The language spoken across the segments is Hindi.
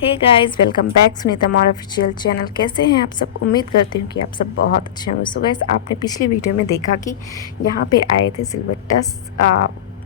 हे guys, welcome back Sunita Maurya official channel. कैसे हैं आप सब? उम्मीद करती हूँ कि आप सब बहुत अच्छे होंगे। सो गाइस, आपने पिछली वीडियो में देखा कि यहाँ पे आए थे सिलवट्टा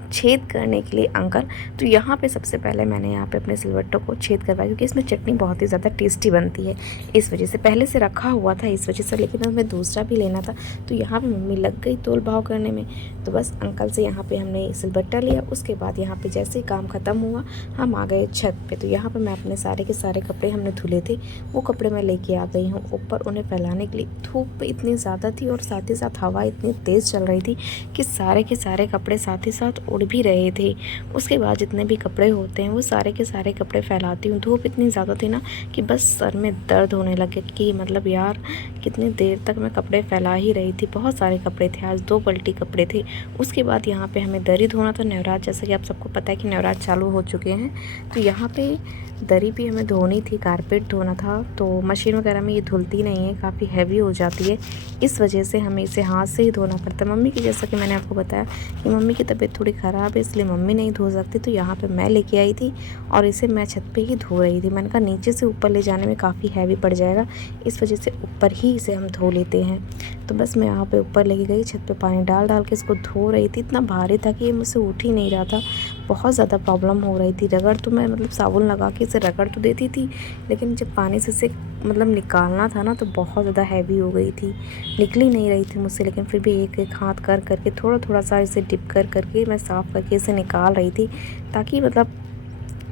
छेद करने के लिए अंकल। तो यहाँ पे सबसे पहले मैंने यहाँ पे अपने सिलवट्टों को छेद करवाया, क्योंकि इसमें चटनी बहुत ही ज़्यादा टेस्टी बनती है। इस वजह से पहले से रखा हुआ था, इस वजह से, लेकिन हमें दूसरा भी लेना था। तो यहाँ पे मम्मी लग गई तोल भाव करने में। तो बस अंकल से यहाँ पे हमने सिलबट्टा लिया। उसके बाद यहाँ पे जैसे ही काम ख़त्म हुआ, हम आ गए छत पे। तो यहाँ पे मैं अपने सारे के सारे कपड़े हमने धुले थे, वो कपड़े मैं लेके आ गई हूँ ऊपर उन्हें फैलाने के लिए। धूप इतनी ज़्यादा थी और साथ ही साथ हवा इतनी तेज़ चल रही थी कि सारे के सारे कपड़े साथ ही साथ उड़ भी रहे थे। उसके बाद जितने भी कपड़े होते हैं वो सारे के सारे कपड़े फैलाती हूँ। धूप इतनी ज़्यादा थी ना कि बस सर में दर्द होने लगे कि मतलब यार कितनी देर तक मैं कपड़े फैला ही रही थी। बहुत सारे कपड़े थे, आज 2 पलटी कपड़े थे। उसके बाद यहाँ पे हमें दरी धोना था। नवरात्र, जैसा कि आप सबको पता है कि नवरात्र चालू हो चुके हैं, तो यहाँ पे दरी भी हमें धोनी थी, कारपेट धोना था। तो मशीन वगैरह में ये धुलती नहीं है, काफ़ी हैवी हो जाती है, इस वजह से हमें इसे हाथ से ही धोना पड़ता है। मम्मी की, जैसा कि मैंने आपको बताया कि मम्मी की तबीयत थोड़ी ख़राब है, इसलिए मम्मी नहीं धो सकती। तो यहाँ पे मैं लेके आई थी और इसे मैं छत पे ही धो रही थी। मैंने कहा नीचे से ऊपर ले जाने में काफ़ी हैवी पड़ जाएगा, इस वजह से ऊपर ही इसे हम धो लेते हैं। तो बस मैं यहाँ पे ऊपर लेके गई, छत पे पानी डाल डाल के इसको धो रही थी। इतना भारी था कि ये मुझसे उठ ही नहीं रहा था, बहुत ज़्यादा प्रॉब्लम हो रही थी। रगड़ तो मैं मतलब साबुन लगा के इसे रगड़ तो देती थी, लेकिन जब पानी से इसे मतलब निकालना था ना, तो बहुत ज़्यादा हैवी हो गई थी, निकली नहीं रही थी मुझसे। लेकिन फिर भी एक एक हाथ कर करके थोड़ा थोड़ा सा इसे डिप कर करके मैं साफ़ करके इसे निकाल रही थी, ताकि मतलब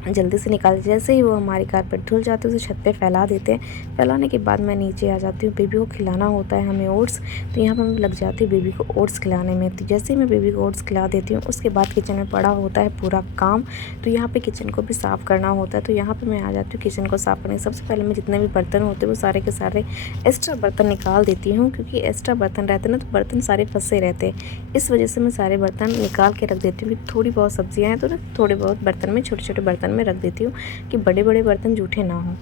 जल्दी से निकाल। जैसे ही वो हमारी कारपेट धुल जाती है उसे छत पे फैला देते हैं। फैलाने के बाद मैं नीचे आ जाती हूँ। बेबी को खिलाना होता है हमें ओट्स, तो यहाँ पर मैं लग जाती हूँ बेबी को ओट्स खिलाने में। तो जैसे ही मैं बेबी को ओट्स खिला देती हूँ, उसके बाद किचन में पड़ा होता है पूरा काम। तो यहाँ पे किचन को भी साफ़ करना होता है। तो यहाँ पे मैं आ जाती हूँ किचन को साफ़ करने। सबसे पहले मैं जितने भी बर्तन होते हैं वो सारे के सारे एक्स्ट्रा बर्तन निकाल देती हूँ, क्योंकि एक्स्ट्रा बर्तन रहते हैं ना, तो बर्तन सारे फंसे रहते हैं। इस वजह से मैं सारे बर्तन निकाल के रख देती हूँ। थोड़ी बहुत सब्जियाँ हैं तो ना थोड़े बहुत बर्तन में, छोटे छोटे बर्तन में रख देती हूँ, कि बड़े बड़े बर्तन जूठे ना हों।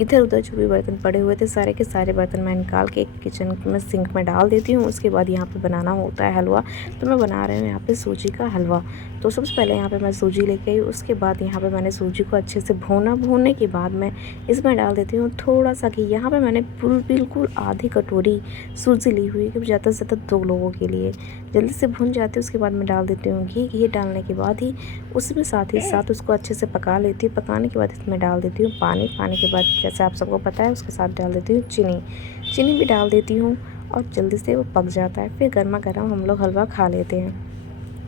इधर उधर जो भी बर्तन पड़े हुए थे, सारे के सारे बर्तन मैं निकाल के किचन में सिंक में डाल देती हूँ। उसके बाद यहाँ पे बनाना होता है हलवा। तो मैं बना रही हूँ यहाँ पे सूजी का हलवा। तो सबसे पहले यहाँ पे मैं सूजी लेके आई। उसके बाद यहाँ पे मैंने सूजी को अच्छे से भूना। भूनने के बाद मैं इसमें डाल देती हूँ थोड़ा सा घी। यहाँ पे मैंने बिल्कुल आधी कटोरी सूजी ली हुई है, कि ज़्यादा से ज़्यादा 2 लोगों के लिए, जल्दी से भून जाती है। उसके बाद मैं डाल देती हूँ घी। घी डालने के बाद ही उसमें साथ ही साथ उसको अच्छे से पका लेती हूँ। पकाने के बाद इसमें डाल देती हूँ पानी। पानी के बाद, जैसे आप सबको पता है, उसके साथ डाल देती हूँ चीनी। चीनी भी डाल देती हूँ और जल्दी से वो पक जाता है। फिर गर्मा गर्म हम लोग हलवा खा लेते हैं।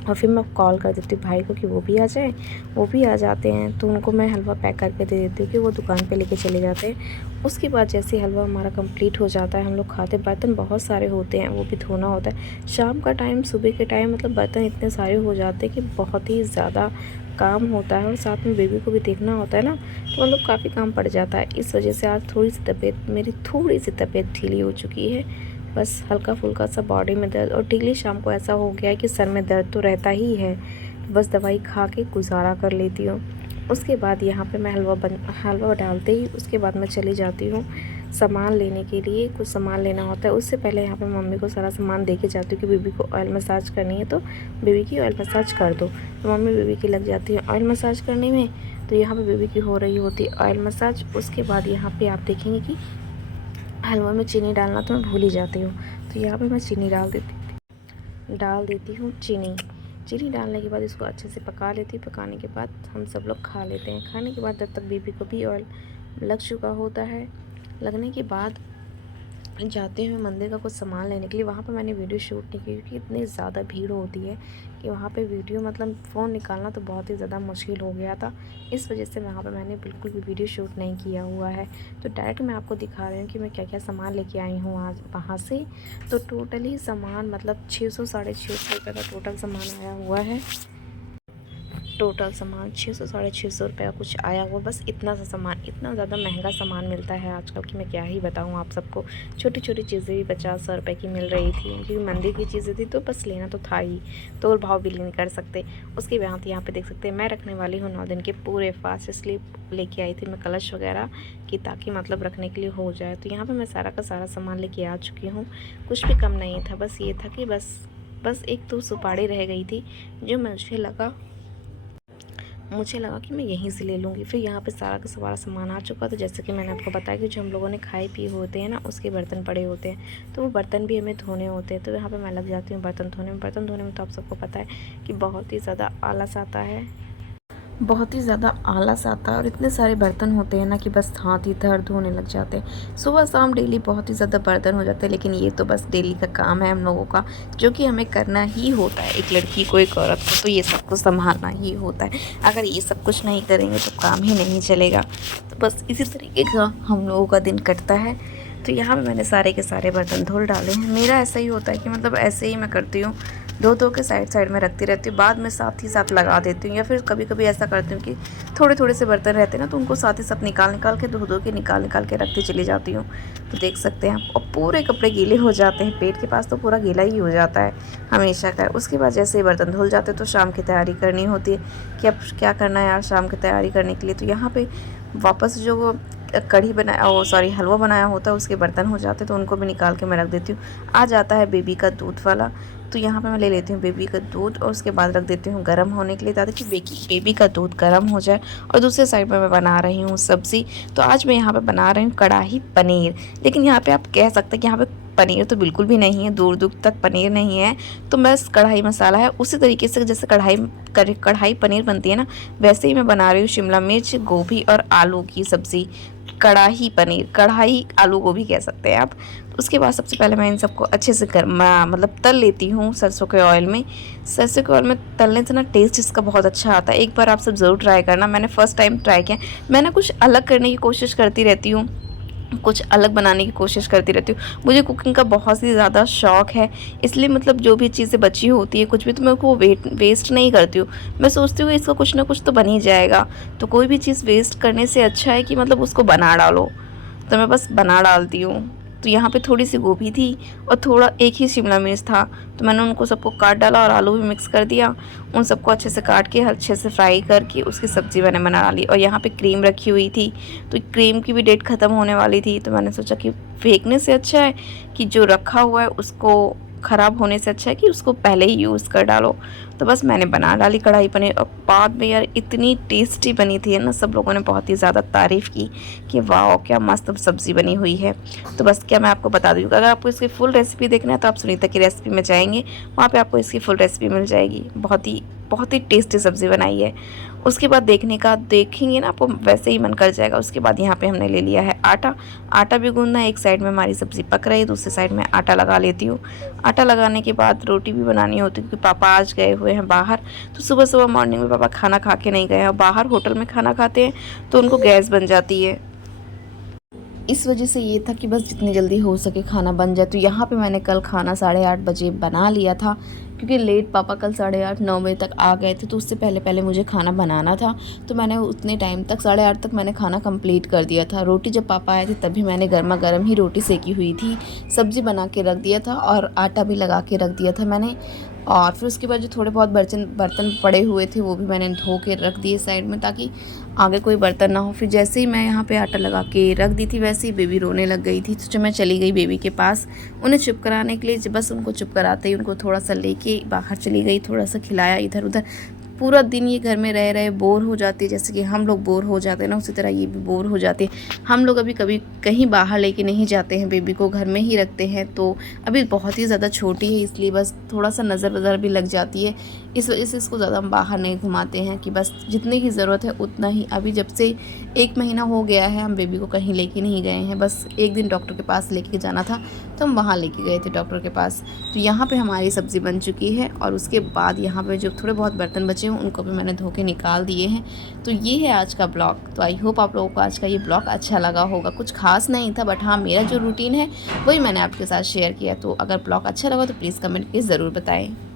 और फिर मैं कॉल कर देती हूँ भाई को कि वो भी आ जाए। वो भी आ जाते हैं, तो उनको मैं हलवा पैक करके दे देती हूँ कि वो दुकान पे लेके चले जाते हैं। उसके बाद जैसे ही हलवा हमारा कंप्लीट हो जाता है, हम लोग खाते। बर्तन बहुत सारे होते हैं, वो भी धोना होता है। शाम का टाइम, सुबह के टाइम, मतलब बर्तन इतने सारे हो जाते हैं कि बहुत ही ज़्यादा काम होता है। और साथ में बेबी को भी देखना होता है ना, तो मतलब काफ़ी काम पड़ जाता है। इस वजह से आज मेरी थोड़ी सी तबीयत ढीली हो चुकी है। बस हल्का फुल्का सा बॉडी में दर्द, और डेली शाम को ऐसा हो गया है कि सर में दर्द तो रहता ही है। बस दवाई खा के गुजारा कर लेती हूँ। उसके बाद यहाँ पे मैं हलवा डालते ही उसके बाद मैं चली जाती हूँ सामान लेने के लिए। कुछ सामान लेना होता है। उससे पहले यहाँ पे मम्मी को सारा सामान दे के जाती हूँ कि बेबी को ऑयल मसाज करनी है, तो बेबी की ऑयल मसाज कर दो। तो मम्मी बेबी की लग जाती है ऑयल मसाज करने में। तो यहाँ पे बेबी की हो रही होती है ऑयल मसाज। उसके बाद यहाँ पे आप देखेंगे कि हलवा में चीनी डालना तो मैं भूल ही जाती हूँ। तो यहाँ पे मैं चीनी डाल देती हूँ चीनी। चीनी डालने के बाद इसको अच्छे से पका लेती हूँ। पकाने के बाद हम सब लोग खा लेते हैं। खाने के बाद जब तक बेबी को भी ऑयल लग चुका होता है, लगने के बाद जाते हुए मंदिर का कुछ सामान लेने के लिए। वहाँ पर मैंने वीडियो शूट नहीं की, क्योंकि इतनी ज़्यादा भीड़ होती है कि वहाँ पे वीडियो मतलब फ़ोन निकालना तो बहुत ही ज़्यादा मुश्किल हो गया था। इस वजह से वहाँ पर मैंने बिल्कुल भी वीडियो शूट नहीं किया हुआ है। तो डायरेक्ट मैं आपको दिखा रही हूँ कि मैं क्या क्या सामान लेके आई हूँ आज वहाँ से। तो टोटली सामान मतलब 600 साढ़े 600 रुपये का टोटल सामान आया हुआ है। टोटल सामान 600 साढ़े 600 रुपये का कुछ आया हुआ। बस इतना सा सामान, इतना ज़्यादा महंगा सामान मिलता है आजकल कि मैं क्या ही बताऊँ आप सबको। छोटी छोटी चीज़ें भी 50-100 रुपये की मिल रही थी, क्योंकि मंदिर की चीज़ें थी तो बस लेना तो था ही, तोल भाव भी नहीं कर सकते। उसके बाद यहाँ पे देख सकते हैं मैं रखने वाली हूँ 9 दिन के पूरे फास्ट, इसलिए लेके आई थी मैं कलश वगैरह कि ताकि मतलब रखने के लिए हो जाए। तो यहाँ पर मैं सारा का सारा सामान लेके आ चुकी हूँ। कुछ भी कम नहीं था। बस ये था कि बस एक तो सुपारी रह गई थी, जो मुझे लगा मुझे लगा कि मैं यहीं से ले लूँगी। फिर यहाँ पे सारा का सारा सामान आ चुका, तो जैसे कि मैंने आपको बताया कि जो हम लोगों ने खाए पिए होते हैं ना, उसके बर्तन पड़े होते हैं, तो वो बर्तन भी हमें धोने होते हैं। तो यहाँ पे मैं लग जाती हूँ बर्तन धोने में। बर्तन धोने में तो आप सबको पता है कि बहुत ही ज़्यादा आलस आता है, बहुत ही ज़्यादा आलस आता है, और इतने सारे बर्तन होते हैं ना कि बस हाथ ही दर्द होने लग जाते हैं। सुबह शाम डेली बहुत ही ज़्यादा बर्तन हो जाते हैं, लेकिन ये तो बस डेली का काम है हम लोगों का, जो कि हमें करना ही होता है। एक लड़की को, एक औरत को तो ये सब कुछ संभालना ही होता है। अगर ये सब कुछ नहीं करेंगे तो काम ही नहीं चलेगा। तो बस इसी तरीके का हम लोगों का दिन कटता है। तो यहाँ पे मैंने सारे के सारे बर्तन धुल डाले हैं। मेरा ऐसा ही होता है कि मतलब ऐसे ही मैं करती हूँ, धो धो के साइड साइड में रखती रहती हूँ, बाद में साथ ही साथ लगा देती हूँ। या फिर कभी कभी ऐसा करती हूँ कि थोड़े थोड़े से बर्तन रहते हैं ना, तो उनको साथ ही साथ निकाल निकाल के, धो धो के, निकाल निकाल के रखती चली जाती हूँ। तो देख सकते हैं आप, और पूरे कपड़े गीले हो जाते हैं, पेट के पास तो पूरा गीला ही हो जाता है हमेशा का। उसके बाद जैसे ही बर्तन धुल जाते हैं तो शाम की तैयारी करनी होती है कि अब क्या करना है यार शाम की तैयारी करने के लिए। तो यहाँ पे वापस जो कढ़ी बनाया, ओ सॉरी, हलवा बनाया होता है, उसके बर्तन हो जाते हैं, तो उनको भी निकाल के मैं रख देती हूँ। आ जाता है बेबी का दूध वाला, तो यहाँ पे मैं ले लेती हूँ बेबी का दूध, और उसके बाद रख देती हूँ गर्म होने के लिए, ताकि बेबी का दूध गर्म हो जाए। और दूसरे साइड में मैं बना रही हूँ सब्ज़ी। तो आज मैं यहाँ पे बना रही हूँ कढ़ाई पनीर, लेकिन यहाँ पे आप कह सकते हैं कि यहाँ पे पनीर तो बिल्कुल भी नहीं है, दूर दूर तक पनीर नहीं है। तो बस कढ़ाई मसाला है, उसी तरीके से जैसे कढ़ाई पनीर बनती है ना, वैसे ही मैं बना रही हूँ शिमला मिर्च, गोभी और आलू की सब्ज़ी। कढ़ाई पनीर, कढ़ाई आलू गोभी कह सकते हैं आप। उसके बाद सबसे पहले मैं इन सबको अच्छे से मतलब तल लेती हूँ सरसों के ऑयल में। सरसों के ऑयल में तलने से ना टेस्ट इसका बहुत अच्छा आता है। एक बार आप सब ज़रूर ट्राई करना। मैंने फ़र्स्ट टाइम ट्राई किया। मैं ना कुछ अलग करने की कोशिश करती रहती हूँ, कुछ अलग बनाने की कोशिश करती रहती हूँ। मुझे कुकिंग का बहुत ही ज़्यादा शौक़ है, इसलिए मतलब जो भी चीज़ें बची होती है कुछ भी, तो मैं उसको वेस्ट नहीं करती हूँ। मैं सोचती हूँ इसका कुछ ना कुछ तो बन ही जाएगा। तो कोई भी चीज़ वेस्ट करने से अच्छा है कि मतलब उसको बना डालो। तो मैं बस बना डालती हूँ। तो यहाँ पे थोड़ी सी गोभी थी और थोड़ा एक ही शिमला मिर्च था, तो मैंने उनको सबको काट डाला और आलू भी मिक्स कर दिया। उन सबको अच्छे से काट के अच्छे से फ्राई करके उसकी सब्ज़ी मैंने बना डाली। और यहाँ पे क्रीम रखी हुई थी, तो क्रीम की भी डेट ख़त्म होने वाली थी, तो मैंने सोचा कि फेंकने से अच्छा है कि जो रखा हुआ है उसको ख़राब होने से अच्छा है कि उसको पहले ही यूज़ कर डालो। तो बस मैंने बना डाली कढ़ाई पनीर, और बाद में यार इतनी टेस्टी बनी थी ना, सब लोगों ने बहुत ही ज़्यादा तारीफ़ की कि वाह क्या मस्त सब्ज़ी बनी हुई है। तो बस क्या मैं आपको बता दूँ, अगर आपको इसकी फुल रेसिपी देखना है तो आप सुनीता की रेसिपी में जाएंगे, वहाँ पे आपको इसकी फुल रेसिपी मिल जाएगी। बहुत ही टेस्टी सब्ज़ी बनाई है। उसके बाद देखेंगे ना, आपको वैसे ही मन कर जाएगा। उसके बाद यहाँ पे हमने ले लिया है आटा भी गूंदना है। एक साइड में हमारी सब्ज़ी पक रही है, दूसरी साइड में आटा लगा लेती हूँ। आटा लगाने के बाद रोटी भी बनानी होती है, क्योंकि पापा आज गए हुए हैं बाहर। तो सुबह सुबह मॉर्निंग में पापा खाना खा के नहीं गए हैं, बाहर होटल में खाना खाते हैं, तो उनको गैस बन जाती है। इस वजह से ये था कि बस जितनी जल्दी हो सके खाना बन जाए। तो यहाँ पे मैंने कल खाना 8:30 बजे बना लिया था, क्योंकि लेट पापा कल 8:30-9 बजे तक आ गए थे, तो उससे पहले पहले मुझे खाना बनाना था। तो मैंने उतने टाइम तक 8:30 तक मैंने खाना कंप्लीट कर दिया था। रोटी जब पापा आए थे तभी मैंने गर्मा गर्म ही रोटी सेकी हुई थी, सब्ज़ी बना के रख दिया था और आटा भी लगा के रख दिया था मैंने। और फिर उसके बाद जो थोड़े बहुत बर्तन पड़े हुए थे वो भी मैंने धो के रख दिए साइड में, ताकि आगे कोई बर्तन ना हो। फिर जैसे ही मैं यहाँ पे आटा लगा के रख दी थी, वैसे ही बेबी रोने लग गई थी। तो जब मैं चली गई बेबी के पास उन्हें चुप कराने के लिए, बस उनको चुप कराते ही उनको थोड़ा सा लेके बाहर चली गई, थोड़ा सा खिलाया इधर उधर। पूरा दिन ये घर में रह रहे बोर हो जाती है, जैसे कि हम लोग बोर हो जाते हैं ना, उसी तरह ये भी बोर हो जाते हैं। हम लोग अभी कभी कहीं बाहर लेके नहीं जाते हैं, बेबी को घर में ही रखते हैं। तो अभी बहुत ही ज़्यादा छोटी है, इसलिए बस थोड़ा सा नज़र वज़र भी लग जाती है, इस वजह से इसको ज़्यादा हम बाहर नहीं घुमाते हैं, कि बस जितने की ज़रूरत है उतना ही। अभी जब से 1 महीना हो गया है हम बेबी को कहीं लेके नहीं गए हैं। बस एक दिन डॉक्टर के पास लेके जाना था, तो हम वहाँ लेके गए थे डॉक्टर के पास। तो यहाँ पे हमारी सब्ज़ी बन चुकी है, और उसके बाद यहाँ पे जो थोड़े बहुत बर्तन बचे हैं उनको भी मैंने धो के निकाल दिए हैं। तो ये है आज का ब्लॉग। तो आई होप आप लोगों को आज का ये ब्लॉग अच्छा लगा होगा। कुछ खास नहीं था, बट हाँ मेरा जो रूटीन है वही मैंने आपके साथ शेयर किया। तो अगर ब्लॉग अच्छा लगा तो प्लीज़ कमेंट करके ज़रूर बताएं।